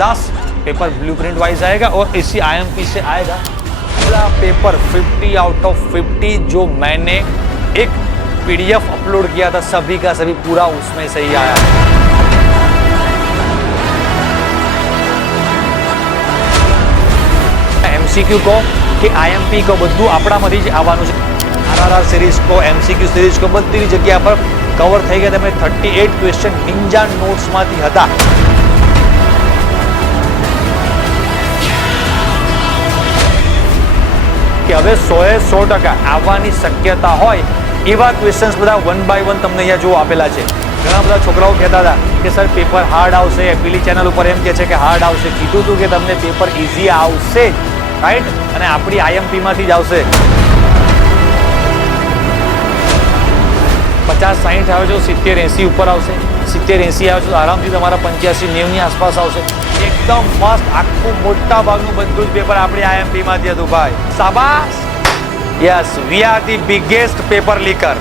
बिंदास paper blueprint wise आएगा और इसी आईएमपी से आएगा पूरा पेपर 50 आउट ऑफ 50 जो मैंने एक पीडीएफ अपलोड किया था सभी का सभी पूरा उसमें से ही आया है। एमसीक्यू को कि आईएमपी को બધું આપણામાંથી જ આવવાનું છે। આરઆરઆર સિરીઝ को एमसीक्यू સિરીઝ को બધી જગ્યા પર કવર થઈ ગયા। તમે 38 ક્વેશ્ચન નિંજા નોટ્સમાંથી હતા। કે હવે 100% આવવાની શક્યતા હોય એવા ક્વેશ્ચન્સ બધા 1 બાય 1 તમને અહીંયા જો આપેલા છે। ઘણા બધા છોકરાઓ કહેતા હતા કે સર પેપર હાર્ડ આવશે, પેલી ચેનલ ઉપર એમ કહે છે કે હાર્ડ આવશે। કીધું હતું કે તમને પેપર ઇઝી આવશે, રાઈટ, અને આપણી આઈએમપી માંથી જ આવશે। 50-60 આવે છે, 70-80 ઉપર આવશે, 70-80 આવે છે આરામથી તમારા 85-90 ની આસપાસ આવશે। એકદમ મસ્ત આખું મોટા ભાગનું બધું જ પેપર આપણી આઈએમપી માંથી હતું ભાઈ। શાબાશ, yes, we are the biggest paper liquor.